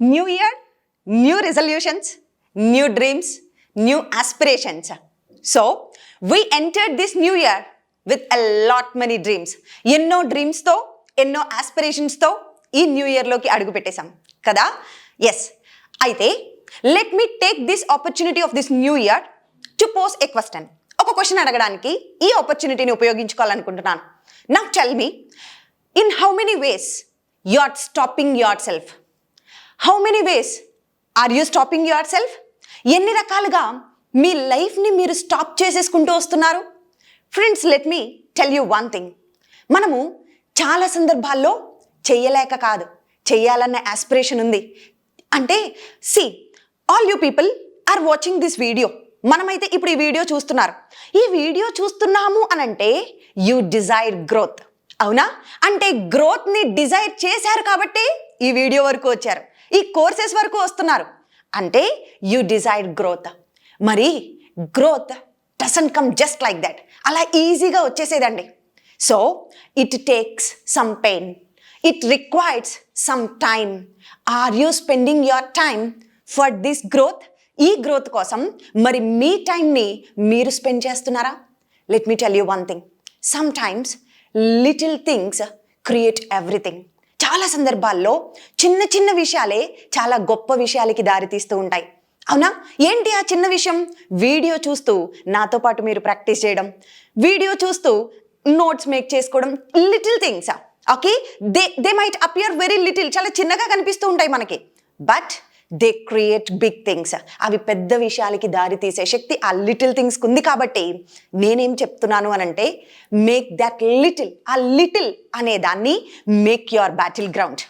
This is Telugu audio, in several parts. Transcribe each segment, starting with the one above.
New year, new resolutions, new dreams, new aspirations. So, we entered this new year with a lot many dreams. ఎన్నో డ్రీమ్స్తో ఎన్నో ఆస్పిరేషన్స్తో ఈ న్యూ ఇయర్లోకి అడుగు పెట్టేశాం కదా. ఎస్, అయితే let me take this opportunity of this new year to pose a question. ఒక క్వశ్చన్ అడగడానికి ఈ ఆపర్చునిటీని ఉపయోగించుకోవాలనుకుంటున్నాను. Now tell me, in how many ways you are stopping yourself? How many ways are you stopping yourself? ఎన్ని రకాలుగా మీ లైఫ్ని మీరు స్టాప్ చేసేసుకుంటూ వస్తున్నారు? Friends, let me tell you one thing. మనము చాలా సందర్భాల్లో చెయ్యలేక కాదు, చెయ్యాలన్న ఆస్పిరేషన్ ఉంది. అంటే see, all you people are watching this video. మనమైతే ఇప్పుడు ఈ వీడియో చూస్తున్నారు. ఈ వీడియో చూస్తున్నాము అనంటే యూ డిజైర్ గ్రోత్, అవునా? అంటే గ్రోత్ని డిజైర్ చేశారు కాబట్టి ఈ వీడియో వరకు వచ్చారు, ఈ కోర్సెస్ వరకు వస్తున్నారు. అంటే యూ డిజైర్ గ్రోత్. మరి growth doesn't come just like that, అలా ఈజీగా వచ్చేసేదండి. So it takes some pain, it requires some time. Are you spending your time for this growth? ఈ గ్రోత్ కోసం మరి మీ టైంని మీరు స్పెండ్ చేస్తున్నారా? Let me tell you one thing. Sometimes little things create everything. చాలా సందర్భాల్లో చిన్న చిన్న విషయాలే చాలా గొప్ప విషయాలకి దారితీస్తూ ఉంటాయి, అవునా? ఏంటి ఆ చిన్న విషయం? వీడియో చూస్తూ నాతో పాటు మీరు ప్రాక్టీస్ చేయడం, వీడియో చూస్తూ నోట్స్ మేక్ చేసుకోవడం. Little things, okay, they might appear very little, చాలా చిన్నగా కనిపిస్తూ ఉంటాయి మనకి, but they create big things. అవి పెద్ద విషయాలకి దారి తీసే శక్తి ఆ లిటిల్ థింగ్స్కి ఉంది. కాబట్టి నేనేం చెప్తున్నాను అనంటే, మేక్ దట్ లిటిల్, ఆ లిటిల్ అనే దాన్ని make your battle ground,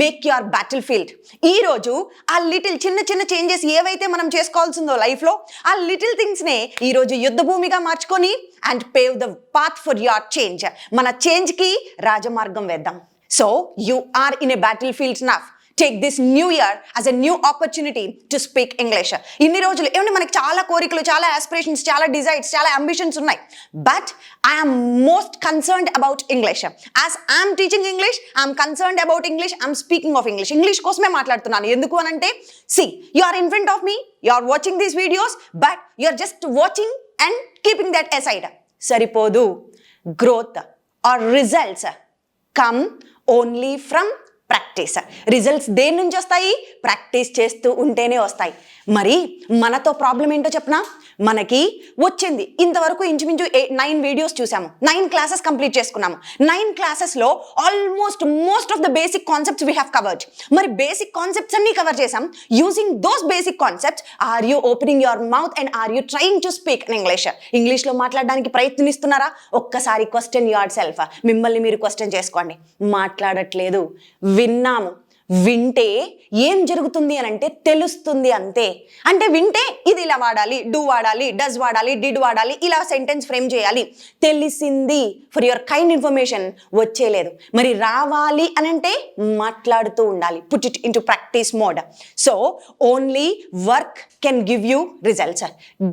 make your battle field. ఈరోజు ఆ లిటిల్ చిన్న చిన్న చేంజెస్ ఏవైతే మనం చేసుకోవాల్సిందో లైఫ్లో, ఆ లిటిల్ థింగ్స్నే ఈరోజు యుద్ధ భూమిగా మార్చుకొని and pave the path for your change. మన చేంజ్కి రాజమార్గం వేద్దాం. So you are in a battle field now. Take this new year as a new opportunity to speak English. ఇన్ని రోజులు ఏమంటే మనకి చాలా కోరికలు, చాలా ఆస్పిరేషన్స్, చాలా డిజైర్స్, చాలా అంబిషన్స్ ఉన్నాయి. But I'm most concerned about English. As I'm teaching English, I'm concerned about English, I'm speaking of English. English కోసమే మాట్లాడుతున్నాను. ఎందుకు అనంటే, see, you are in front of me, you are watching these videos, but you are just watching and keeping that aside. సరిపోదు. Growth or results come only from practice. Results దేని నుంచి వస్తాయి? ప్రాక్టీస్ చేస్తూ ఉంటేనే వస్తాయి. మరి మనతో ప్రాబ్లం ఏంటో చెప్పనా? మనకి వచ్చింది ఇంతవరకు ఇంచుమించు 9 వీడియోస్ చూసాము, 9 క్లాసెస్ కంప్లీట్ చేసుకున్నాము. 9 క్లాసెస్లో almost most of the basic concepts we have covered. మరి బేసిక్ కాన్సెప్ట్స్ అన్ని కవర్ చేసాం. Using those basic concepts, are you opening your mouth and are you trying to speak in English? ఇంగ్లీష్లో మాట్లాడడానికి ప్రయత్నిస్తున్నారా? ఒక్కసారి క్వశ్చన్ యువర్ సెల్ఫ్. మిమ్మల్ని మీరు క్వశ్చన్ చేసుకోండి. మాట్లాడట్లేదు, విన్నాము. వింటే ఏం జరుగుతుంది అని అంటే తెలుస్తుంది, అంతే. అంటే వింటే ఇది ఇలా వాడాలి, డూ వాడాలి, డస్ వాడాలి, డిడ్ వాడాలి, ఇలా సెంటెన్స్ ఫ్రేమ్ చేయాలి. తెలిసింది. ఫర్ యువర్ కైండ్ ఇన్ఫర్మేషన్ వచ్చేలేదు. మరి రావాలి అని అంటే మాట్లాడుతూ ఉండాలి. Put it into practice mode. So only work can give you results,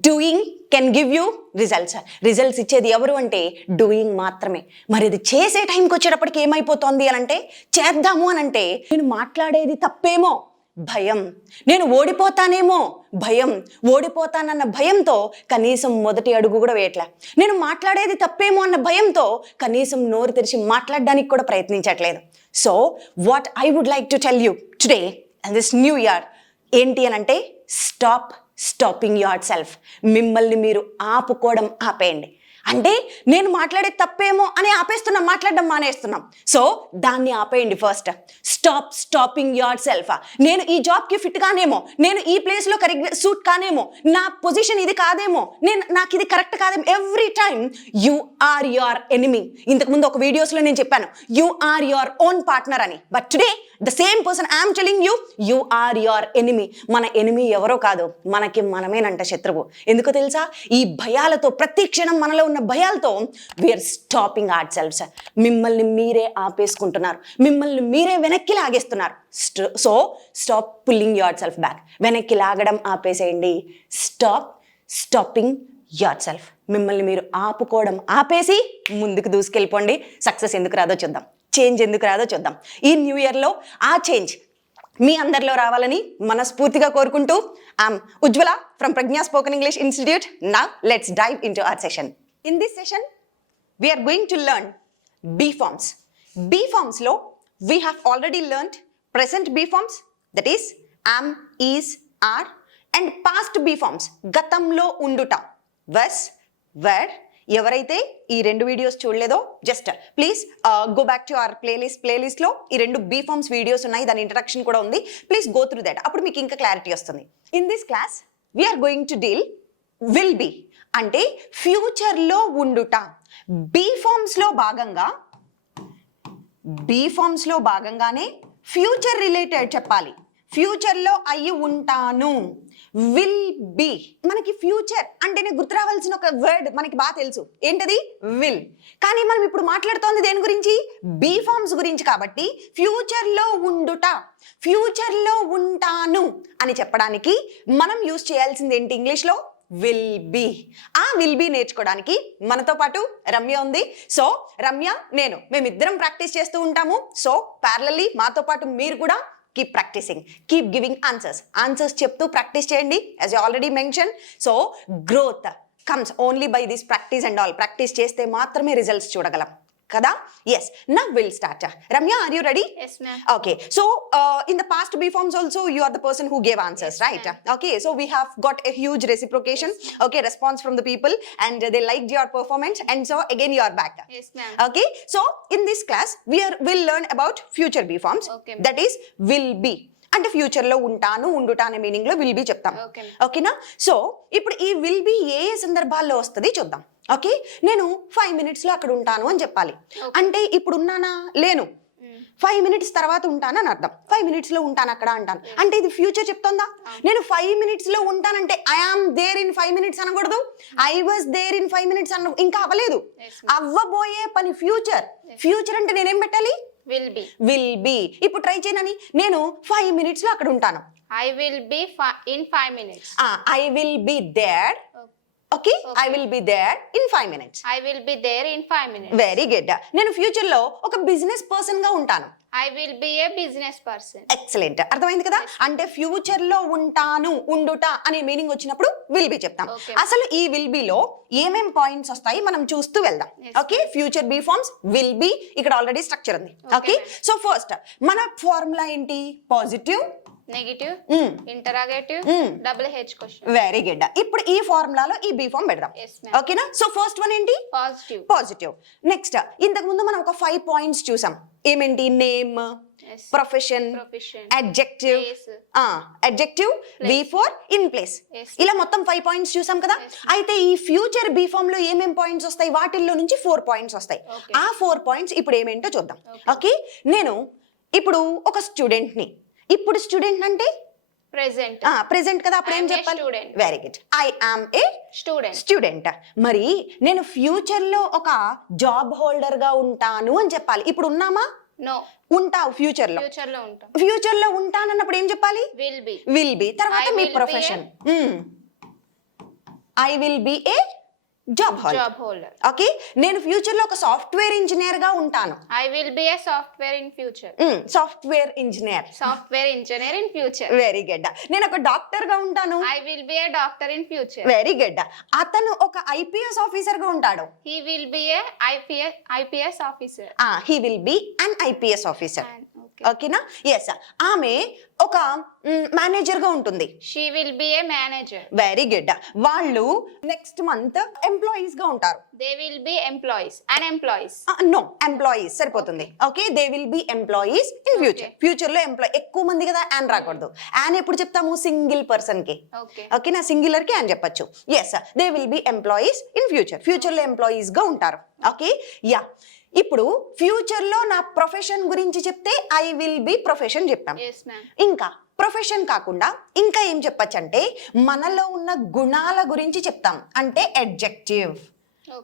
doing can give you results. Results ఇచ్చేది ఎవరు అంటే డూయింగ్ మాత్రమే. మరి ఇది చేసే టైంకి వచ్చేటప్పటికి ఏమైపోతుంది అని అంటే, చేద్దాము అని అంటే, నేను మాట్లాడేది తప్పేమో భయం, నేను ఓడిపోతానేమో భయం, ఓడిపోతానన్న భయంతో కనీసం మొదటి అడుగు కూడా వేయట్లే. నేను మాట్లాడేది తప్పేమో అన్న భయంతో కనీసం నోరు తెరిచి మాట్లాడడానికి కూడా ప్రయత్నించట్లేదు. So what I would like to tell you today and this new year ఏంటి అని అంటే, స్టాపింగ్ యువర్ సెల్ఫ్. మిమ్మల్ని మీరు ఆపుకోవడం ఆపేయండి. అంటే నేను మాట్లాడే తప్పేమో అని ఆపేస్తున్నాం, మాట్లాడడం మానేస్తున్నాం. సో దాన్ని ఆపేయండి. First stopping your self. నేను ఈ జాబ్కి ఫిట్ కానేమో, నేను ఈ ప్లేస్లో కరెక్ట్ సూట్ కానేమో, నా పొజిషన్ ఇది కాదేమో, నాకు ఇది కరెక్ట్ కాదేమో. Every time you are your enemy. ఇంతకుముందు ఒక వీడియోస్లో నేను చెప్పాను, you are your own partner అని. But today the same person I'm telling you, you are your enemy. మన ఎనిమీ ఎవరో కాదు, మనకి మనమేనంట శత్రువు. ఎందుకో తెలుసా? ఈ భయాలతో, ప్రతి క్షణం మనలో ఉన్న భయాలతో వీఆర్ స్టాపింగ్ అవర్ సెల్వ్స్. మిమ్మల్ని మీరే ఆపేసుకుంటున్నారు, మిమ్మల్ని మీరే వెనక్కి లాగేస్తున్నారు. So stop pulling your self back. వెనక్కి లాగడం ఆపేసేయండి. Stopping your self. మిమ్మల్ని మీరు ఆపుకోవడం ఆపేసి ముందుకు దూసుకెళ్ళిపోండి. సక్సెస్ ఎందుకు రాదో చూద్దాం, చేంజ్ ఎందుకు రాదో చూద్దాం. ఈ న్యూ ఇయర్లో ఆ చేంజ్ మీ అందరిలో రావాలని మనస్ఫూర్తిగా కోరుకుంటూ I'm Ujwala from Pragna spoken English institute. Now let's dive into our session. In this session we are going to learn B forms. B forms lo we have already learned present B forms, that is am, is, are, and past B forms gatamlo unduta, was, were. ఎవరైతే ఈ రెండు వీడియోస్ చూడలేదో just please go back to our ప్లేలిస్ట్లో ఈ రెండు బీ ఫార్మ్స్ వీడియోస్ ఉన్నాయి, దాని ఇంట్రడక్షన్ కూడా ఉంది. ప్లీజ్ గో త్రూ దట్, అప్పుడు మీకు ఇంకా క్లారిటీ వస్తుంది. In this class we're going to deal will be అంటే ఫ్యూచర్లో ఉండుట. బీ ఫార్మ్స్లో భాగంగానే ఫ్యూచర్ రిలేటెడ్ చెప్పాలి. ఫ్యూచర్లో అయ్యి ఉంటాను, విల్ బి. మనకి ఫ్యూచర్ అంటేనే గుర్తు రావాల్సిన ఒక వర్డ్ మనకి బాగా తెలుసు, ఏంటది? విల్. కానీ మనం ఇప్పుడు మాట్లాడుతోంది దేని గురించి? బీ ఫార్మ్స్ గురించి. కాబట్టి ఫ్యూచర్లో ఉండుట, ఫ్యూచర్లో ఉంటాను అని చెప్పడానికి మనం యూజ్ చేయాల్సింది ఏంటి ఇంగ్లీష్లో? Will be. ఆ విల్ బి నేర్చుకోవడానికి మనతో పాటు రమ్య ఉంది. సో రమ్య, మేమిద్దరం ప్రాక్టీస్ చేస్తూ ఉంటాము. సో ప్యారలల్లీ మాతో పాటు మీరు కూడా keep practicing, keep giving answers చెప్తూ ప్రాక్టీస్ చేయండి. as I already mentioned, so growth comes only by this practice and all. Practice చేస్తే మాత్రమే రిజల్ట్స్ చూడగలం కదా. yes, now we'll start. Ramya, are you ready? Yes, ma'am. Okay, so in the past B forms also you are the person who gave answers, yes, right? ma'am. Okay, so we have got a huge reciprocation, yes, okay, response from the people, and they liked your performance, and so again you are back. Yes, ma'am. Okay, so in this class will learn about future B forms. Okay, that is will be. అంటే ఫ్యూచర్లో ఉంటాను, ఉండుట అనే మీనింగ్లో విల్ బి చెప్తాం. ఓకేనా? సో ఇప్పుడు ఈ విల్ బి ఏ సందర్భాల్లో వస్తుంది చూద్దాం. ఓకే, నేను 5 minutesలో అక్కడ ఉంటాను అని చెప్పాలి. అంటే ఇప్పుడు ఉన్నానా? లేను. 5 minutes తర్వాత ఉంటానని అర్థం. 5 minutesలో ఉంటాను అక్కడ అంటాను. అంటే ఇది ఫ్యూచర్ చెప్తుందా? నేను 5 minutesలో ఉంటానంటే I am there in 5 minutes అనకూడదు. I was there in 5 minutes అన్న, ఇంకా అవ్వలేదు. అవ్వబోయే పని ఫ్యూచర్. ఫ్యూచర్ అంటే నేనేం పెట్టాలి? Will be. ఇప్పుడు ట్రై చేయనని, నేను 5 minutesలో అక్కడ ఉంటాను. I will be in 5 minutes. I will be there. Okay, I will be there in 5 minutes. I will be there in 5 minutes. Very good. నేను ఫ్యూచర్ లో ఒక బిజినెస్ పర్సన్ గా ఉంటాను. I will be a business person. Excellent. అర్థమైంది కదా? అంటే ఫ్యూచర్ లో ఉంటాను, ఉండుట అనే మీనింగ్ వచ్చినప్పుడు విల్ బి చెప్తాం. అసలు ఈ విల్ బి లో ఏమేం పాయింట్స్ వస్తాయి మనం చూస్తూ వెళ్దాం. Okay, future be forms, will be, ఇక్కడ ఆల్రెడీ స్ట్రక్చర్ ఉంది. ఓకే, సో ఫస్ట్ మన ఫార్ములా ఏంటి? Positive, negative, interrogative, double H question. Very good. ఇప్పుడు ఈ ఫార్ములాలో ఈ బి ఫార్మ్ పెడదాం. ఓకేనా? సో ఫస్ట్ వన్ ఏంటి? పాజిటివ్. నెక్స్ట్, ఇంతకు ముందు మనం ఒక 5 points చూసాం. ఏమేంటి? Name, profession, adjective, V for in place. ఇలా మొత్తం 5 points చూసాం కదా. అయితే ఈ ఫ్యూచర్ బి ఫార్మ్ లో ఏమేం పాయింట్స్ వస్తాయి? వాటిల్లో నుంచి 4 points వస్తాయి. ఆ 4 points ఇప్పుడు ఏమేంటో చూద్దాం. ఓకే, నేను ఇప్పుడు ఒక స్టూడెంట్ ని. ఇప్పుడు స్టూడెంట్ అంటే ప్రెసెంట్ కదా, అప్పుడు ఏం చెప్పాలి? Very good. I am a student. మరి నేను ఫ్యూచర్ లో ఒక జాబ్ హోల్డర్ గా ఉంటాను అని చెప్పాలి. ఇప్పుడు ఉన్నామా? ఉంటావు. ఫ్యూచర్ లో ఉంటానన్నప్పుడు ఏం చెప్పాలి? Will be. తర్వాత మీ profession. I will be a job holder. Okay, నేను ఫ్యూచర్ లో ఒక సాఫ్ట్వేర్ ఇంజనీర్ గా ఉంటాను. I will be a software in future. Software engineer in future. Very good. నేను ఒక డాక్టర్ గా ఉంటాను. I will be a doctor in future. Very good. అతను ఒక ఐపీఎస్ ఆఫీసర్ గా ఉంటాడు. He will be a IPS officer. He will be an IPS officer. ఓకేనా? ఎస్. ఆమె ఒక మేనేజర్ గా ఉంటుంది. She will be a manager. Very good. వాళ్ళు నెక్స్ట్ మంత్ ఎంప్లాయీస్ గా ఉంటారు. They will be employees and employees. No, employees సరిపోతుంది. Okay, they will be employees in future. Future లో ఎంప్లాయీ ఎక్కువ మంది కదా, యాన్ రాకూడదు. యాన్ ఎప్పుడు చెప్తాము? సింగిల్ పర్సన్ కి. ఓకేనా? సింగులర్ కి యాన్ చెప్పచ్చు. Yes, they will be employees in future. Future లో ఎంప్లాయీస్ గా ఉంటారు. Okay, yeah. ఇప్పుడు ఫ్యూచర్ లో నా ప్రొఫెషన్ గురించి చెప్తే ఐ విల్ బి ప్రొఫెషన్ చెప్పాం. ఇంకా ప్రొఫెషన్ కాకుండా ఇంకా ఏం చెప్పచ్చు అంటే మనలో ఉన్న గుణాల గురించి చెప్తాం, అంటే అడ్జెక్టివ్.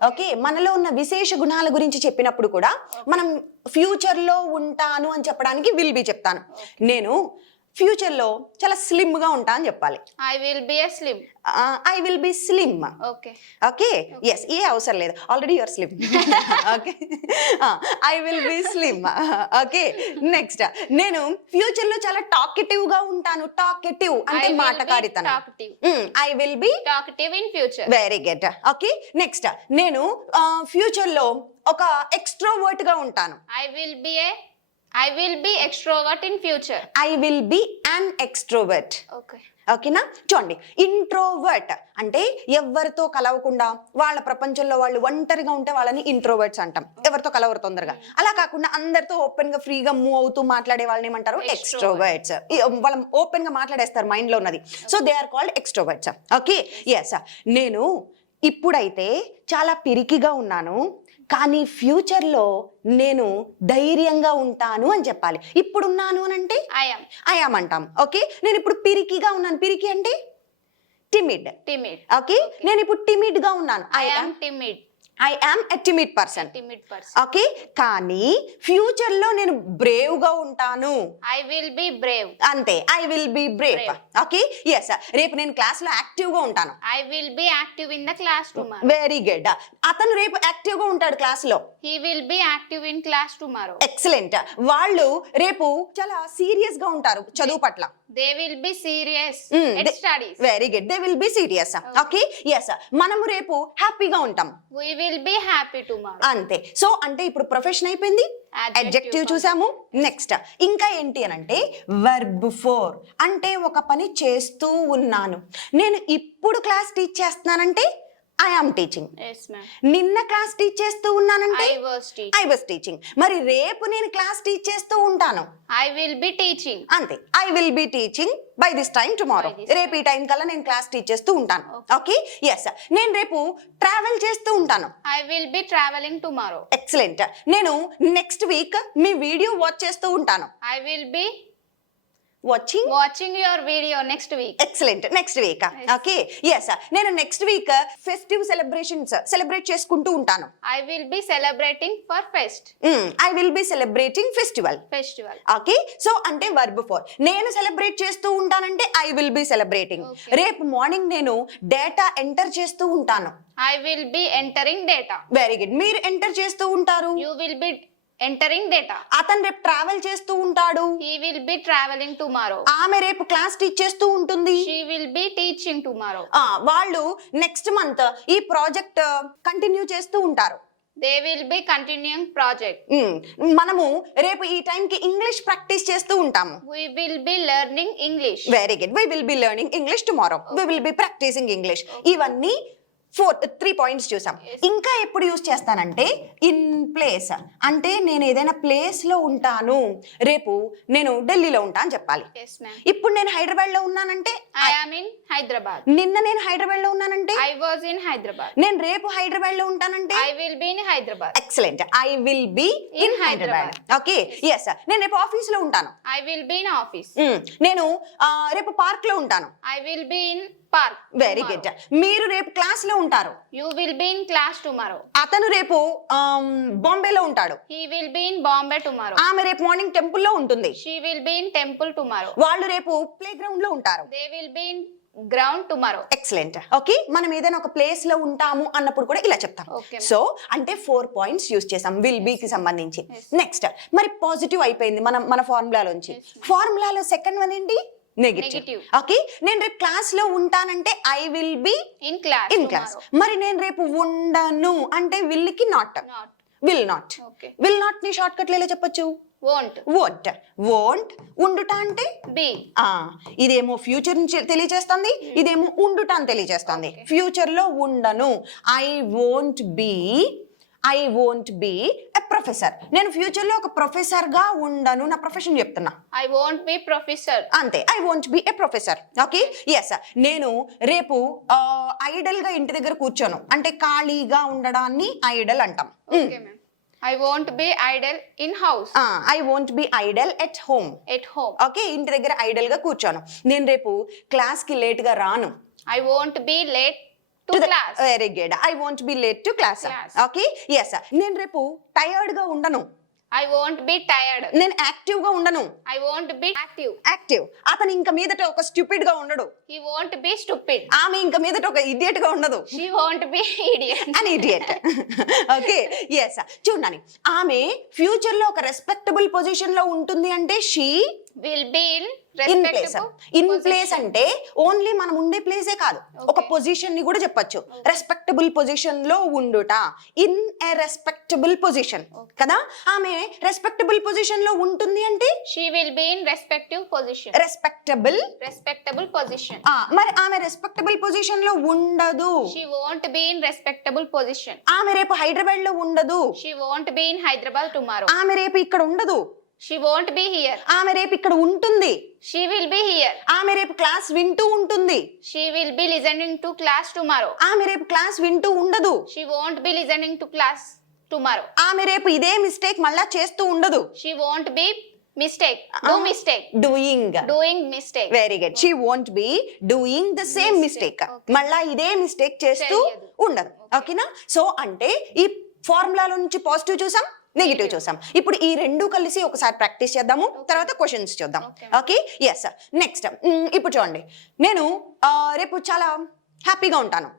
ఓకే, మనలో ఉన్న విశేష గుణాల గురించి చెప్పినప్పుడు కూడా మనం ఫ్యూచర్ లో ఉంటాను అని చెప్పడానికి విల్ బి చెప్తాను. నేను ఫ్యూచర్లో చాలా స్లిమ్గా ఉంటా అని చెప్పాలి. I will be a slim. I will be slim. Okay. Okay yes, ఏ అవసరం లేదు, already your slim. Okay, I will be slim. Okay, next నేను ఫ్యూచర్లో చాలా టాకెటివ్గా ఉంటాను. టాకెటివ్ అంటే I will be మాటకారితనం. talkative. I will B Talkative in future. Very good. Okay, next నేను ఫ్యూచర్లో ఒక ఎక్స్ట్రోవర్ట్ గా ఉంటాను. I will be extrovert in future. I will be an extrovert. Okay. ఓకేనా? చూడండి, ఇంట్రోవర్ట్ అంటే ఎవరితో కలవకుండా వాళ్ళ ప్రపంచంలో వాళ్ళు ఒంటరిగా ఉంటే వాళ్ళని ఇంట్రోవర్ట్స్ అంటాం. ఎవరితో కలవరు తొందరగా. అలా కాకుండా అందరితో ఓపెన్ గా ఫ్రీగా మూవ్ అవుతూ మాట్లాడే వాళ్ళని ఏమంటారు? ఎక్స్ట్రోవర్ట్స్. వాళ్ళు ఓపెన్ గా మాట్లాడేస్తారు మైండ్ లో ఉన్నది. So they are called extroverts. Okay, yes. నేను ఇప్పుడైతే చాలా పిరికిగా ఉన్నాను, కానీ ఫ్యూచర్లో నేను ధైర్యంగా ఉంటాను అని చెప్పాలి. ఇప్పుడున్నాను అని అంటే I am అంటాం. ఓకే, నేను ఇప్పుడు పిరికిగా ఉన్నాను. పిరికి అంటే టిమిడ్. timid. ఓకే, నేను ఇప్పుడు టిమిడ్ గా ఉన్నాను. I am timid. I am a timid person. Timid person. Okay, కానీ ఫ్యూచర్ లో నేను బ్రేవ్ గా ఉంటాను. I will be brave. అంతే, I will be brave. Brave. Okay, yes. రేపు నేను క్లాస్ లో యాక్టివ్ గా ఉంటాను. I will be active in the class tomorrow. Very good. అతను రేపు యాక్టివ్ గా ఉంటాడు క్లాస్ లో. He will be active in class tomorrow. Excellent. వాళ్ళు రేపు చాలా సీరియస్ గా ఉంటారు చదువు పట్ల. They will be serious Mm, at studies. Very good, they will be serious. Okay, yes. మనము రేపు హ్యాపీగా ఉంటాం. We will be happy tomorrow. అంతే. సో అంటే ఇప్పుడు ప్రొఫెషన్ అయిపోయింది, Adjective అడ్జెక్టివ్ చూసాము. నెక్స్ట్ ఇంకా ఏంటి అని అంటే వర్బ్ ఫోర్. అంటే ఒక పని చేస్తూ ఉన్నాను. నేను ఇప్పుడు క్లాస్ టీచ్ చేస్తున్నానంటే I am teaching. Yes, ma'am. నిన్న క్లాస్ టీచ్ చేస్తూ ఉన్నానంటే I was teaching. I was teaching. మరి రేపు నేను క్లాస్ టీచ్ చేస్తూ ఉంటాను. I will be teaching. అంతే, I will be teaching by this time tomorrow. By this రేపు ఈ టైం కల్లా నేను క్లాస్ టీచ్ చేస్తూ ఉంటాను. Okay, yes. నేను రేపు ట్రావెల్ చేస్తూ ఉంటాను. I will be traveling tomorrow. Excellent. నేను నెక్స్ట్ వీక్ మీ వీడియో వాచ్ చేస్తూ ఉంటాను. I will be watching. watching your video next week. Excellent. Next week. Okay, yes. నేను next week festive celebrations celebrate చేసుకుంటూ ఉంటాను. I will be celebrating for I will be celebrating festival. festival. Okay, so అంటే వర్బ్ ఫోర్. నేను సెలబ్రేట్ చేస్తూ ఉంటానంటే I will be celebrating. Okay. రేపు మార్నింగ్ నేను డేటా ఎంటర్ చేస్తూ ఉంటాను. I will be entering data. Very good. మీరు ఎంటర్ చేస్తూ ఉంటారు. You will be entering data. అతను రేపు ట్రావెల్ చేస్తూ ఉంటాడు. He will be traveling tomorrow. ఆమె రేపు క్లాస్ టీచ్ చేస్తూ ఉంటుంది. She will be teaching tomorrow. వాళ్ళు నెక్స్ట్ మంత్ ఈ ప్రాజెక్ట్ కంటిన్యూ చేస్తూ ఉంటారు. They will be continuing project. మనము రేపు ఈ టైంకి ఇంగ్లీష్ ప్రాక్టీస్ చేస్తూ ఉంటాము. We will be learning English. Very good. We will be learning English tomorrow. We will be practicing English. ఇవన్నీ 3 పాయింట్స్ చూసాం. ఇంకా ఎప్పుడు యూజ్ చేస్తానంటే ఇన్ ప్లేస్. అంటే నేను ఏదైనా ప్లేస్ లో ఉంటాను. రేపు నేను ఢిల్లీలో ఉంటా అని చెప్పాలి. Yes, ma'am. ఇప్పుడు నేను హైదరాబాద్ లో ఉన్నానంటే I am in Hyderabad. నిన్న నేను హైదరాబాద్ లో ఉన్నానంటే I was in Hyderabad. నేను రేపు హైదరాబాద్ లో ఉంటానంటే I will be in Hyderabad. Excellent. I will be in Hyderabad. Okay, yes. నేను రేపు ఆఫీస్ లో ఉంటాను. I will be in office. నేను రేపు పార్క్ లో ఉంటాను. I will be in park. Very good. మీరు రేపు క్లాస్ లో ఉంటారు. You will be in class tomorrow. అతను రేపు బాంబేలో ఉంటాడు. He will be in Bombay tomorrow. ఆమె రేపు మార్నింగ్ టెంపుల్ లో ఉంటుంది. She will be in temple tomorrow. వాళ్ళు రేపు ప్లే గ్రౌండ్ లో ఉంటారు. They will be in ground tomorrow. Excellent. Okay, మనం ఏదైనా ఒక ప్లేస్ లో ఉంటాము అన్నప్పుడు కూడా ఇలా చెప్తాం. Okay, ma'am. సో అంటే 4 పాయింట్స్ యూజ్ చేసాం విల్ బి కి సంబంధించి. నెక్స్ట్ మరి పాజిటివ్ అయిపోయింది మన ఫార్ములాలోంచి. ఫార్ములాలో సెకండ్ వన్ ఏంటి? నెగటివ్. Negative. ఓకే, నేను రేపు క్లాస్ లో ఉంటానంటే I will be In class in class. tomorrow. మరి నేను రేపు ఉండను అంటే విల్ కి not. Not. Will not. Okay. Will not ని షార్ట్ కట్ లో ఎలా చెప్పొచ్చు? Won't. వోంట్. వోంట్. ఉండుట అంటే Be. ఇదేమో ఫ్యూచర్ నుంచి తెలియజేస్తుంది, ఇదేమో ఉండుట అని తెలియజేస్తుంది. Okay. ఫ్యూచర్ లో ఉండను. I won't be a professor. నేను ఫ్యూచర్ లో ఒక ప్రొఫెసర్ గా ఉండను. నా ప్రొఫెషన్ చెప్తున్నా. I won't be professor. అంతే, I won't be a professor. Okay, yes. నేను రేపు ఐడల్ గా ఇంటి దగ్గర కూర్చోను. అంటే ఖాళీగా ఉండడాన్ని ఐడల్ అంటాం. Okay, ma'am. I won't be idle in house. I won't B Idol at home. At home. Okay, ఇంటి దగ్గర ఐడల్ గా కూర్చోను. నేను రేపు క్లాస్ కి లేట్ గా రాను. I won't be late to class. Very good. I won't be late to class. Class. Okay, yes. నేను రేపు టైర్డ్ గా ఉండను. I won't be tired. నేను యాక్టివ్ గా ఉండను. I won't be active. Active. అతను ఇంక మీదట ఒక స్టూపిడ్ గా ఉండడు. He won't be stupid. ఆమె ఇంక మీదట ఒక ఇడియట్ గా ఉండదు. She won't be idiot. An idiot. Okay yes చూడండి, ఆమె ఫ్యూచర్ లో ఒక రెస్పెక్టబుల్ పొజిషన్ లో ఉంటుంది అంటే she Will be in in place. respectable in position. Place అంటే ఓన్లీ మనం ఉండే ప్లేసే కాదు, ఒక పొజిషన్ ని కూడా చెప్పొచ్చు. రెస్పెక్టబుల్ పొజిషన్ లో ఉండుట, ఇన్ ఏ రెస్పెక్టబుల్ పొజిషన్ కదా. ఆమె రెస్పెక్టబుల్ పొజిషన్ లో ఉంటుంది అంటే She will be in respective position. Respectable. Respectable position. మరి ఆమె రెస్పెక్టబుల్ పొజిషన్ లో ఉండదు. She won't be in respectable position. ఆమె రేపు హైదరాబాద్ లో ఉండదు. She won't be in Hyderabad tomorrow. ఆమె రేపు ఇక్కడ ఉండదు. She won't be here. ఆమె రేపు ఇక్కడ ఉంటుంది. She will be here. ఆమె రేపు క్లాస్ వింటూ ఉంటుంది. She will be listening to class tomorrow. ఆమె రేపు క్లాస్ వింటూ ఉండదు. She won't be listening to class tomorrow. ఆమె రేపు ఇదే మిస్టేక్ మళ్ళా చేస్తూ ఉండదు. She won't be mistake. Do mistake. Doing. Doing mistake. Very good. She won't be doing the same mistake. మళ్ళా ఇదే మిస్టేక్ చేస్తూ చెయ్యదు. ఉండదు. ఓకేనా? సో అంటే ఈ ఫార్ములాలో నుంచి పాజిటివ్ చూసాం, నెగిటివ్ చూసాం. ఇప్పుడు ఈ రెండు కలిసి ఒకసారి ప్రాక్టీస్ చేద్దాము, తర్వాత క్వశ్చన్స్ చూద్దాం. ఓకే ఎస్ నెక్స్ట్ ఇప్పుడు చూడండి, నేను రేపు చాలా హ్యాపీగా ఉంటాను.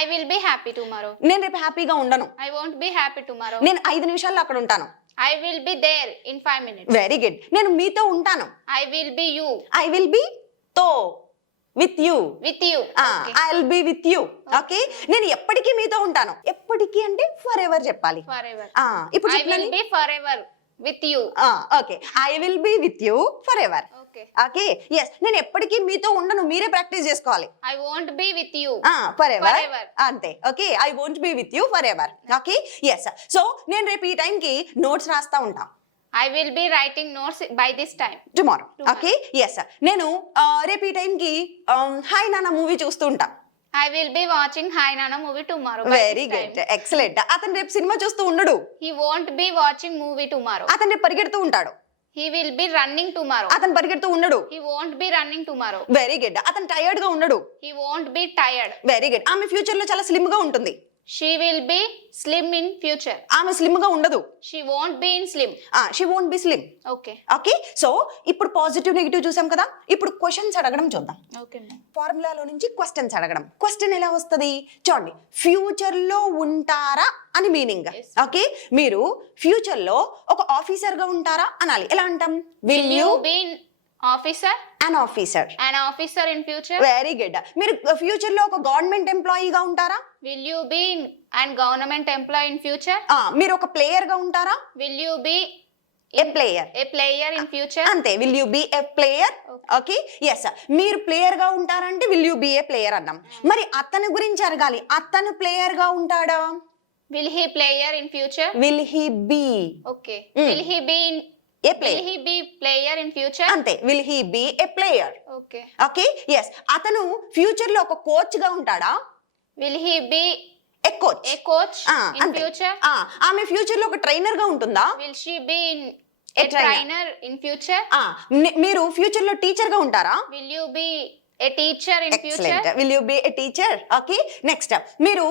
I will be happy tomorrow. నేను రేపు హ్యాపీగా ఉండను. I won't be happy tomorrow. నేను 5 నిమిషాల్లో అక్కడ ఉంటాను. I will be there in 5 minutes. Very good. నేను మీతో ఉంటాను. I will be you. I will be తో with you. With you. Okay. I will be with you. Okay నేను ఎప్పటికీ మీతో ఉంటాను. ఎప్పటికీ అంటే ఫర్ ఎవర్ చెప్పాలి. Forever. ఇప్పుడు I will be forever with you. ఓకే I will be with you forever. Okay. Okay yes నేను ఎప్పటికీ మీతో ఉండను, మీరే ప్రాక్టీస్ చేసుకోవాలి. I won't be with you. Forever Forever. అంతే. Okay I won't be with you forever. Okay yes so నేను రేపు ఈ టైంకి నోట్స్ రాస్తా ఉంటా. I will be writing notes by this time. Tomorrow. Okay yes నేను రేపు ఈ టైంకి హాయ్ నాన్న మూవీ చూస్తూ ఉంటా. I will be watching Hi Nana movie tomorrow. by very this time. Good excellent. అతను రేపు సినిమా చూస్తూ ఉండడు. He won't be watching movie tomorrow. అతను రేపు పరిగెడుతూ ఉంటాడు. He will be running tomorrow. అతను పరిగెడుతూ ఉండడు. He won't be running tomorrow. Very good. అతను టైర్డ్ గా ఉండడు. He won't be tired. Very good. ఆమె ఫ్యూచర్ లో చాలా స్లిమ్ గా ఉంటుంది. She will be slim in future. ఆమె స్లిమ్ గా ఉండదు. She won't be in slim. She won't be slim. Okay. Okay so ఇప్పుడు పాజిటివ్ నెగిటివ్ చూసాం కదా, ఇప్పుడు క్వశ్చన్స్ అడగడం చూద్దాం. Okay, ma'am. ఫార్ములాలో నుంచి క్వశ్చన్స్ అడగడం. క్వశ్చన్ ఎలా వస్తుంది చూడండి, ఫ్యూచర్ లో ఉంటారా అని మీనింగ్. Yes. ఓకే మీరు ఫ్యూచర్ లో ఒక ఆఫీసర్ గా ఉంటారా అనాలి. ఎలా అంటాం? Will Will you you be in officer? An officer. An officer in future? Very good. మీరు ఫ్యూచర్ లో ఒక గవర్నమెంట్ ఎంప్లాయీగా ఉంటారా? Will you be an government employee in future? మీరు ఒక ప్లేయర్ గా ఉంటారా? Will you be a player. a player in future? అంతే. Will you be a player. Okay yes మీరు ప్లేయర్ గా ఉంటారంటే will you be a player అన్నాం. మరి అతని గురించి అడగాలి, అతను ప్లేయర్ గా ఉంటాడా? Will he player in future? Will he be Okay. Will he be in a Will player. he be player in future? అంతే. Will he be a player. Okay. Okay yes అతను ఫ్యూచర్ లో ఒక కోచ్ గా ఉంటాడా? Will he be a coach. a coach in అంతే. future? ఆమె ఫ్యూచర్ లో ఒక ట్రైనర్ గా ఉంటుందా? Will she be A a trainer. trainer in future? మీరు ఫ్యూచర్ లో టీచర్ గా ఉంటారా? Will you be a teacher in future? Excellent. Will you be A teacher. Okay next మీరు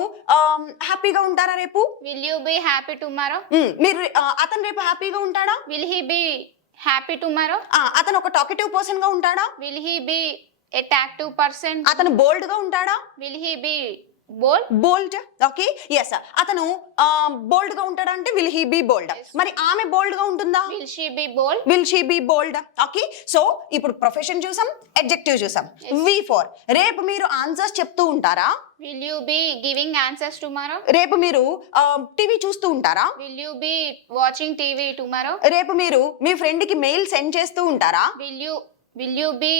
హ్యాపీగా ఉంటారా రేపు? Will you be happy tomorrow? మీరు అతను రేపు హ్యాపీగా ఉంటాడా? Will he be happy tomorrow? అతను ఒక టాకెటివ్ పర్సన్ గా ఉంటాడా? Will he be a active person? అతను బోల్డ్ గా ఉంటాడా? Will he be bold? Bold. Okay yes అతను బోల్డ్ గా ఉంటాడా అంటే విల్ హీ బి బోల్డ్. మరి ఆమె బోల్డ్ గా ఉంటుందా? Will she be bold? Will she be bold. Okay so ఇప్పుడు ప్రొఫెషన్ చూసాం, అడ్జెక్టివ్ చూసాం. V4 రేపు మీరు ఆన్సర్స్ చెప్తూ ఉంటారా? Will you be giving answers tomorrow? రేపు మీరు టీవీ చూస్తూ ఉంటారా? Will you be watching TV tomorrow? రేపు మీరు మీ ఫ్రెండ్ కి మెయిల్ సెండ్ చేస్తూ ఉంటారా? Will you be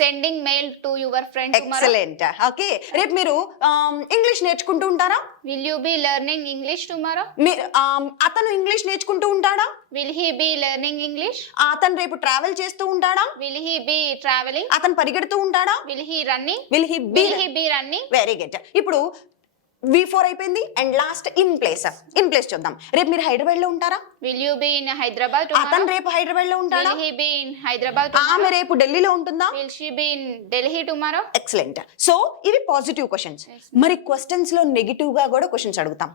sending mail to your friend tomorrow? Excellent. Okay రేపు మీరు ఇంగ్లీష్ నేర్చుకుంటూ ఉంటారా? Will you be learning English tomorrow? అతను ఇంగ్లీష్ నేర్చుకుంటూ ఉంటాడా? Will he be learning English? అతను రేపు ట్రావెల్ చేస్తూ ఉంటాడా? Will he be traveling? అతను పరిగెడుతూ ఉంటాడా? Will he running? Will he Will he be running? Very good. ఇప్పుడు V4 అయిపోయింది అండ్ లాస్ట్ ఇన్ ప్లేస్ చూద్దాం. రేపు మీరు హైదరాబాద్ లో ఉంటారా? Will you be in Hyderabad tomorrow? అతను రేపు హైదరాబాద్ లో ఉంటాడా? Will he be in Hyderabad ఆమె tomorrow? రేపు ఢిల్లీలో ఉంటుందా? Will she be in Delhi tomorrow? Excellent. So ఇవి పాజిటివ్ క్వశ్చన్స్. మరి క్వశ్చన్స్ లో నెగిటివ్ గా కూడా క్వశ్చన్స్ అడుగుతాం.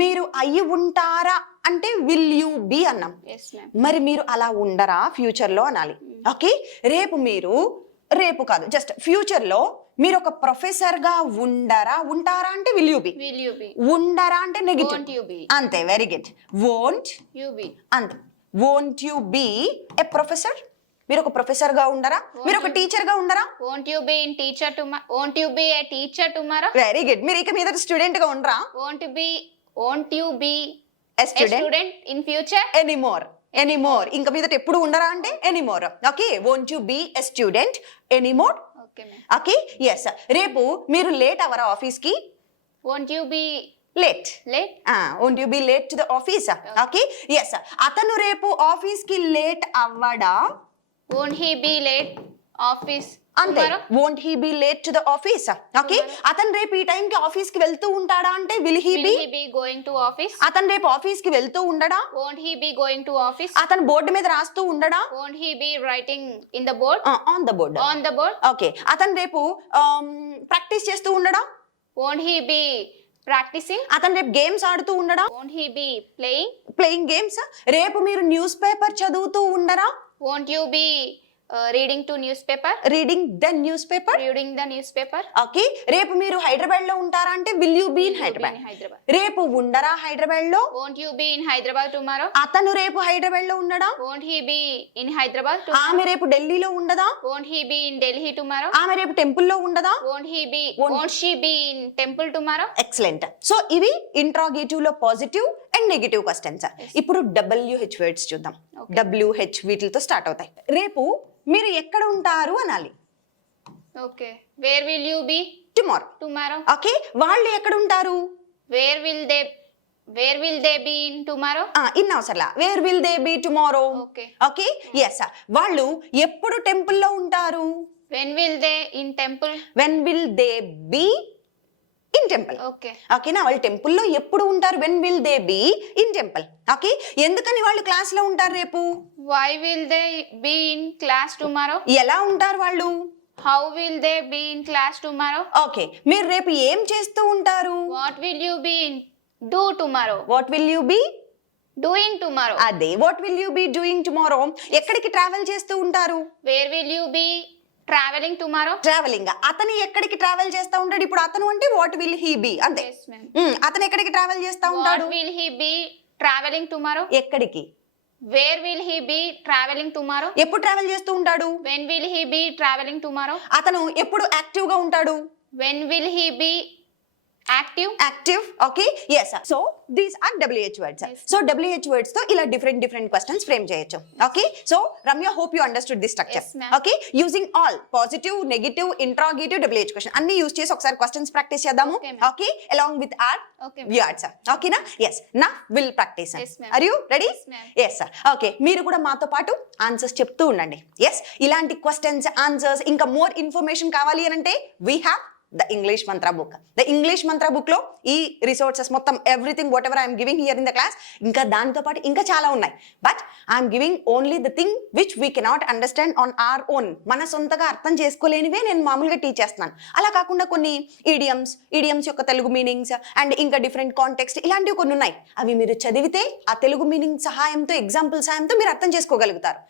మీరు అయ్యి ఉంటారా అంటే విల్ యూ బి అన్నాం. Yes, ma'am. మరి మీరు అలా ఉండరా ఫ్యూచర్ లో అనాలి. ఓకే, రేపు కాదు జస్ట్ ఫ్యూచర్ లో మీరు ఒక ప్రొఫెసర్ గా ఉంటారా అంటే will you B. Will you be? ఉండరా అంటే నెగిటివ్. Won't you be? అంతే, very good. Won't You be. అంతే. Won't you be a professor? మీరు ఒక ప్రొఫెసర్ గా ఉండరా? మీరు ఒక టీచర్ గా ఉండరా? Won't you be in teacher tomorrow? Won't you be a teacher tomorrow? Very good. మీరు ఇక మీద స్టూడెంట్ గా ఉండరా? Won't you be a a student student in future? Anymore ఇంకా మీదట ఎప్పుడు ఉండరా అంటే anymore. Okay, won't you be a student anymore? Okay, ma'am. Okay, yes. రేపు మీరు లేట్ అవరా ఆఫీస్ కి? Won't you be late. late? Won't you be late to the office? Okay, yes. అతను రేపు ఆఫీస్ కి లేట్ అవ్వడా? Won't he be late office అంతే, tomorrow? Won't he be late to the office? Okay, అతను రేపు ఈ టైం కి ఆఫీస్ కి వెళ్తూ ఉంటాడా అంటే will he B. Will he be going to office? అతను రేపు ఆఫీస్ కి వెళ్తూ ఉండడా? Won't he be going to office? అతను బోర్డు మీద రాస్తూ ఉండడా? Won't he be writing in the board? On the board. On the board? Okay, అతను రేపు ప్రాక్టీస్ చేస్తూ ఉండడా? Won't he be practicing? అతను రేపు గేమ్స్ ఆడుతూ ఉండడా? Won't he be playing? Playing games. రేపు మీరు న్యూస్ పేపర్ చదువుతూ ఉండరా? Won't you be reading to newspaper? Reading the newspaper. Reading the newspaper? Okay, రేపు మీరు హైదరాబాద్ లో ఉంటారా అంటే will you be in Will you be Hyderabad. in Hyderabad? రేపు ఉండరా హైదరాబాద్ లో? Won't you be in Hyderabad tomorrow? అతను రేపు హైదరాబాద్ లో ఉండడా? Won't he be in Hyderabad tomorrow? ఆమె రేపు ఢిల్లీలో ఉండదా? Won't he be in Delhi tomorrow? ఆమె రేపు టెంపుల్ లో ఉండదా? Won't she be in temple tomorrow? Excellent. So ఇవి ఇంట్రాగేటివ్ లో పాజిటివ్ అండ్ నెగిటివ్ క్వశ్చన్స్. ఇప్పుడు WH వర్డ్స్ చూద్దాం. WH వీటితో స్టార్ట్ అవుతాయి. రేపు మీరు ఎక్కడ ఉంటారు అనాలి. Okay. Where will you be tomorrow. tomorrow? Okay, వాళ్ళు ఎక్కడ ఉంటారు? Where will they be in tomorrow? In అవసరంలా. Where will they be tomorrow? Okay. Okay, yes. వాళ్ళు ఎప్పుడు టెంపుల్ లో ఉంటారు? When will they in temple? When will they be in temple. Okay. ఓకేనా, వాళ్ళు టెంపుల్లో ఎప్పుడు ఉంటారు? When will they be in temple. Okay, ఎందుకని వాళ్ళు క్లాస్ లో ఉంటారు రేపు? Why will they be in class tomorrow? ఎలా ఉంటారు వాళ్ళు? How will they be in class tomorrow? Okay, మీరు రేపు ఏం చేస్తూ ఉంటారు? What will you be do tomorrow? What will you B Doing tomorrow? అదే, what will you be doing tomorrow. ఎక్కడికి ట్రావెల్ చేస్తూ ఉంటారు? Where will you be traveling tomorrow? Travelling. అతను ఎక్కడికి ట్రావెల్ చేస్తూ ఉంటాడు? ఇప్పుడు అతను అంటే వాట్ విల్ హీ బి అంతే. Yes, ma'am. అతను ఎక్కడికి ట్రావెల్ చేస్తూ ఉంటాడు? What will he be traveling tomorrow? ఎక్కడికి? Where will he be traveling tomorrow? ఎప్పుడు ట్రావెల్ చేస్తూ ఉంటాడు? When will he be traveling tomorrow? అతను ఎప్పుడు యాక్టివ్ గా ఉంటాడు? When will he be active? Active. Okay, yes. So these are WH words. So WH words తో ఇలా డిఫరెంట్ క్వశ్చన్స్ ఫ్రేమ్ చేయొచ్చు. Okay, so Ramya, hope you understood this structure. Yes, ma'am. Okay, using all positive, negative, interrogative, WH question అన్ని యూజ్ చేసి ఒకసారి క్వశ్చన్స్ ప్రాక్టీస్ చేద్దాము. Okay, ma'am. Okay, along with our Okay, words. ఓకేనా? ఎస్. నా will practice. Yes, ma'am. Are you ready? Yes, ma'am. Yes. Okay, మీరు కూడా మాతో పాటు ఆన్సర్స్ చెప్తూ ఉండండి. ఎస్, ఇలాంటి క్వశ్చన్స్, ఆన్సర్స్, ఇంకా మోర్ ఇన్ఫర్మేషన్ కావాలి అని అంటే we have the English Mantra book. The English Mantra book లో ఈ రిసోర్సెస్ మొత్తం everything whatever I'm giving here in the class, ఇంకా దానితో పాటు ఇంకా చాలా ఉన్నాయి. But I'm giving only the thing which we cannot understand on our own. మన సొంతగా అర్థం చేసుకోలేనివే నేను మామూలుగా టీచ్ చేస్తున్నాను. అలా కాకుండా కొన్ని ఈడియమ్స్ యొక్క తెలుగు మీనింగ్స్ అండ్ ఇంకా డిఫరెంట్ కాంటెక్స్ట్ ఇలాంటివి కొన్ని ఉన్నాయి. అవి మీరు చదివితే ఆ తెలుగు మీనింగ్ సహాయంతో, ఎగ్జాంపుల్ సహాయంతో మీరు అర్థం చేసుకోగలుగుతారు.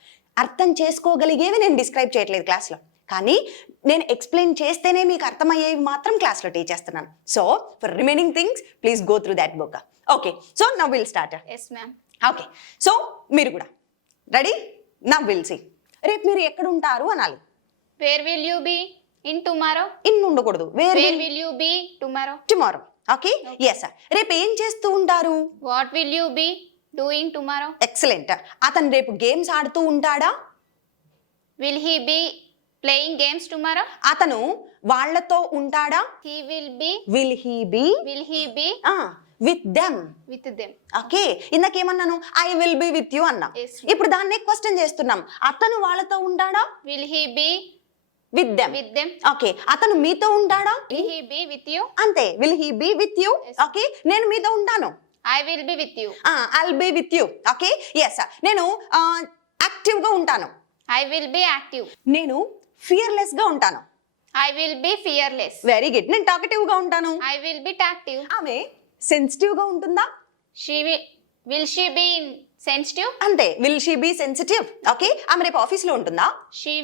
అర్థం చేసుకోగలిగేవి నేను డిస్క్రైబ్ చేయట్లేదు క్లాస్లో, కానీ నేను ఎక్స్ప్లెయిన్ చేస్తేనే మీకు అర్థమయ్యేవి మాత్రం క్లాస్లో టీచ్ చేస్తున్నాను. So for remaining things please go through that book. Okay, so now will start. Yes, ma'am. Okay, so మీరు కూడా రెడీ? Now will see. రేపు మీరు ఎక్కడ ఉంటారు అనాలి. Where will you be in tomorrow? In ఉండకూడదు. Where will you be tomorrow? Tomorrow. Okay, yes. రేపు ఏం చేస్తూ ఉంటారు? What will you be doing tomorrow? Excellent. అతను రేపు గేమ్స్ ఆడుతూ ఉంటాడా? Will he be playing games tomorrow? అతను వాళ్ళతో ఉంటాడా? He will be. Will he be with them. With them. Okay, ఇందాకేమన్నాను? I will be with you అన్నా. Yes. ఇప్పుడు దాన్నే క్వశ్చన్ చేస్తున్నాం. అతను వాళ్ళతో ఉంటాడా? Will he be with them. with them. Okay, అతను మీతో ఉంటాడా? Will he be with you? అంతే, will he be with you. Yes. Okay, నేను మీతో ఉంటాను. I will be with you. I'll be with you. Okay, yes, నేను యాక్టివ్ గా ఉంటాను. I will be active. నేను ఫియర్లెస్ గా ఉంటాను. I will be fearless. Very good. నేను టాకటివ్ గా ఉంటాను. I will be active. ఆమె సెన్సిటివ్ గా ఉంటుందా? She will she be sensitive? అంతే, will she be sensitive. Okay, ఆమె రేపు ఆఫీస్ లో ఉంటుందా? She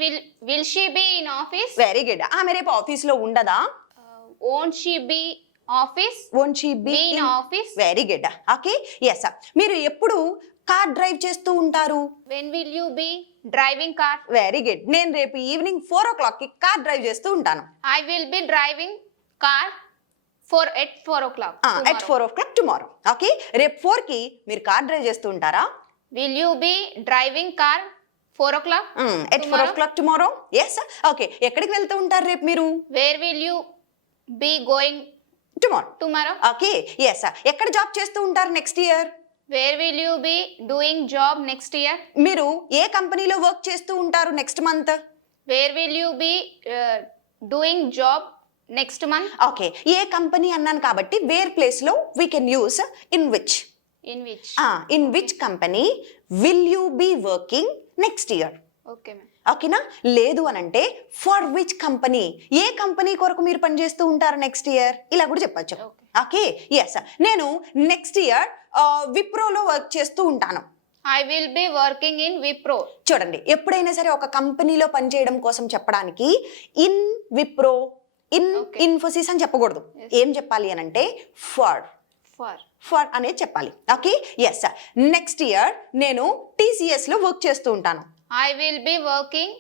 will she be in office? Very good. ఆమె రేపు ఆఫీస్ లో ఉండదా? Won't she be office? Won't she be Be in office? Very good. Okay, yes. మీరు ఎప్పుడు కార్ డ్రైవ్ చేస్తూ ఉంటారు? When will you be driving car? Very good. నేను రేపు ఈవినింగ్ 4 o'clock కి కార్ డ్రైవ్ చేస్తూ ఉంటాను. I will be driving car at 4 o'clock. at 4 o'clock tomorrow. Okay, రేపు 4 కి మీరు కార్ డ్రైవ్ చేస్తూ ఉంటారా? Will you be driving car 4 o'clock? at 4 o'clock tomorrow. Yes. Okay, ఎక్కడికి వెళ్తూ ఉంటారు రేపు మీరు? Where will you be going tomorrow. tomorrow? Okay, yes. ఎక్కడ జాబ్ చేస్తూ ఉంటారు next year? Where will you be doing job next year? మీరు ఏ కంపెనీలో వర్క్ చేస్తూ ఉంటారు next month? Where will you be doing job next month? Okay, ఏ కంపెనీ అన్నాను కాబట్టి వేర్ ప్లేస్ లో we can use in which. In which? In which company will you be working next year? Okay, ma'am. ఓకేనా? లేదు అని అంటే ఫర్ విచ్ కంపెనీ, ఏ కంపెనీ కొరకు మీరు పనిచేస్తూ ఉంటారు నెక్స్ట్ ఇయర్, ఇలా కూడా చెప్పచ్చు. Okay, yes. నేను నెక్స్ట్ ఇయర్ విప్రోలో వర్క్ చేస్తూ ఉంటాను. I will be working in Wipro. చూడండి, ఎప్పుడైనా సరే ఒక కంపెనీలో పనిచేయడం కోసం చెప్పడానికి in Wipro, in Okay. Infosys అని చెప్పకూడదు. ఏం చెప్పాలి అని అంటే ఫర్ For అనేది చెప్పాలి. Okay, yes. నెక్స్ట్ ఇయర్ నేను TCS లో వర్క్ చేస్తూ ఉంటాను. I will be working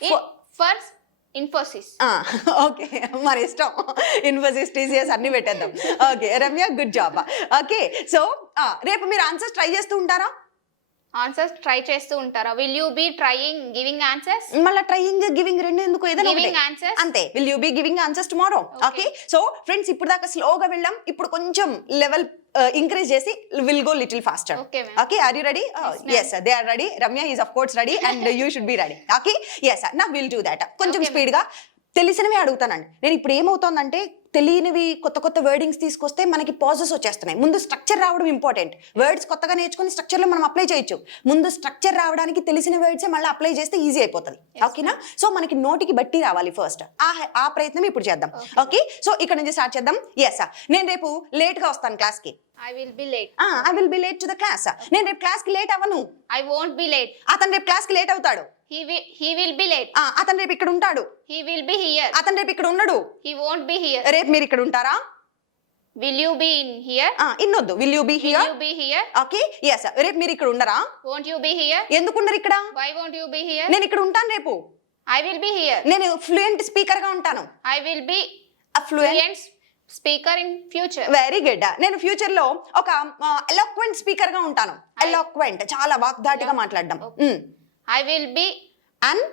in For- for Infosys. Okay, మరి ఇష్టం. ఇన్ఫోసిస్, TCS అన్ని పెట్టేద్దాం. Okay Ramya, good job. Okay, so రేపు మీరు ఆన్సర్స్ ట్రై చేస్తూ ఉంటారా? Answers try చేస్తూ ఉంటారా? Will you be trying giving answers? మళ్ళీ ట్రయింగ్ గివింగ్ రెండు ఎందుకు? ఏదైనా Giving ఒకటే. answers? అంతే, will you be giving answers tomorrow. Okay, so friends ఇప్పుడు దాకా స్లోగా వెళ్ళాం, ఇప్పుడు కొంచెం లెవెల్ ఇంక్రీజ్ చేసి will go little faster. Okay, ma'am. Okay, are you ready? Yes, they are ready. Ramya is of course ready and you should be ready. Okay, yes, నా విల్ డూ దాట్. కొంచెం Okay, స్పీడ్ గా తెలిసినవి అడుగుతానండి. నేను ఇప్పుడు ఏమవుతోందంటే తెలియనివి కొత్త కొత్త వర్డింగ్స్ తీసుకొస్తే మనకి పాజెస్ వచ్చేస్తున్నాయి. ముందు స్ట్రక్చర్ రావడం ఇంపార్టెంట్. వర్డ్స్ కొత్తగా నేర్చుకుని స్ట్రక్చర్లో మనం అప్లై చేయొచ్చు. ముందు స్ట్రక్చర్ రావడానికి తెలిసిన వర్డ్సే మళ్ళీ అప్లై చేస్తే ఈజీ అయిపోతుంది. ఓకేనా? సో మనకి నోటికి బట్టి రావాలి ఫస్ట్. ఆ ప్రయత్నం ఇప్పుడు చేద్దాం. ఓకే, సో ఇక్కడ నుంచి స్టార్ట్ చేద్దాం. ఎస్, నేను రేపు లేట్గా వస్తాను క్లాస్కి. I will be late. I will B late to the class. నేను రేపు క్లాస్కి లేట్ అవ్వను. I won't be late. అతను రేపు క్లాస్కి లేట్ అవుతాడు. He will be late. అతను రేపు ఇక్కడ ఉంటాడు. He will be here. అతను రేపు ఇక్కడ ఉండడు. He won't be here. రేపు మీరు ఇక్కడ ఉంటారా? Will you be in here? ఇన్నొద్దు, will you be Will here. you be here? Okay, yes. రేపు మీరు ఇక్కడ ఉండరా? Won't you be here? ఎందుకు ఉండరు ఇక్కడ? Why won't you be here? నేను ఇక్కడ ఉంటాను రేపు. I will be here. నేను ఫ్లూయెంట్ స్పీకర్ గా ఉంటాను. I will be fluent. fluent speaker in future. Very good. నేను ఫ్యూచర్ లో ఒక ఎలాక్వెంట్ స్పీకర్ గా ఉంటాను. ఎలాక్వెంట్, చాలా వాగ్దాటిగా మాట్లాడడం. I will be and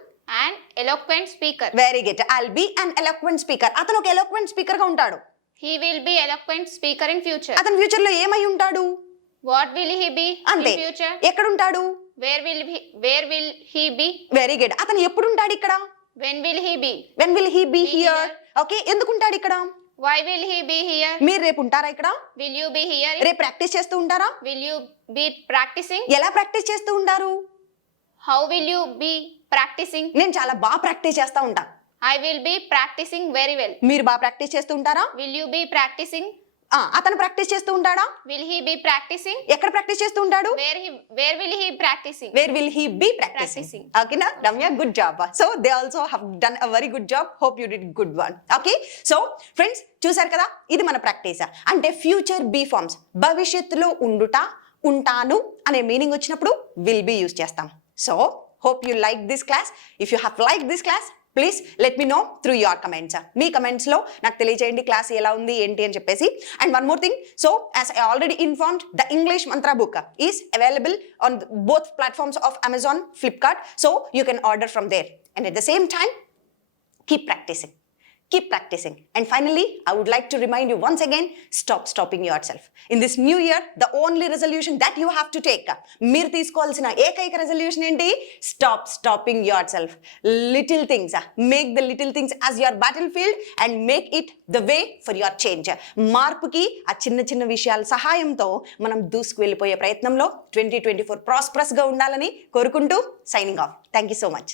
an eloquent speaker. వెరీ గుడ్. I'll be an eloquent speaker. అతను ఒక ఎలాక్వెంట్ స్పీకర్ గా ఉంటాడు. He will be eloquent speaker in future. అతను ఫ్యూచర్ లో ఏమై ఉంటాడు? What will he be అంతే. in future? ఎక్కడ ఉంటాడు? Where will he be? Very good. అతను ఎప్పుడు ఉంటాడు ఇక్కడ? When will he be? When will he be Be here. here. Okay, ఎందుకు ఉంటాడు ఇక్కడ? Why will he be here? మీరు రేపు ఉంటారా ఇక్కడ? Will you be here? రేపు ప్రాక్టీస్ చేస్తూ ఉంటారా? Will you be practicing? ఎలా ప్రాక్టీస్ చేస్తూ ఉంటారు? How will you be practicing? నేను చాలా బాగా ప్రాక్టీస్ చేస్తూ ఉంటాను. I will be practicing very well. మీరు బాగా ప్రాక్టీస్ చేస్తూ ఉంటారా? Will you be practicing? అతను ప్రాక్టీస్ చేస్తూ ఉంటాడా? Will he be practicing? ఎక్కడ ప్రాక్టీస్ చేస్తూ ఉంటాడు? Where will he practicing? Where will he be practicing. ఓకేనా Ramya, good job. So they also have done a very good job. Hope you did good one. Okay, so friends చూసారు కదా, ఇది మన ప్రాక్టీస్. అంటే ఫ్యూచర్ బీ ఫార్మ్స్, భవిష్యత్తులో ఉండుట, ఉంటాను అనే మీనింగ్ వచ్చినప్పుడు విల్ బీ యూజ్ చేస్తాం. So hope you like this class. If you have liked this class, please let me know through your comments. మీ కమెంట్స్లో నాకు తెలియజేయండి క్లాస్ ఎలా ఉంది ఏంటి అని చెప్పేసి. And one more thing, so as I already informed, the English Mantra book is available on both platforms of Amazon, Flipkart, so you can order from there. And at the same time, keep practicing. keep practicing. And finally, I would like to remind you once again, stop stopping yourself. In this new year, the only resolution that you have to take, మీరు తీసుకోవాల్సిన ఏకైక రెజల్యూషన్ ఏంటి? Stop stopping yourself. Little things, make the little things as your battlefield and make it the way for your change. మార్పుకి ఆ చిన్న చిన్న విషయాల సహాయంతో మనం దూసుకు వెళ్ళిపోయే ప్రయత్నంలో 2024 ప్రాస్పరస్గా ఉండాలని కోరుకుంటూ signing off. Thank you so much.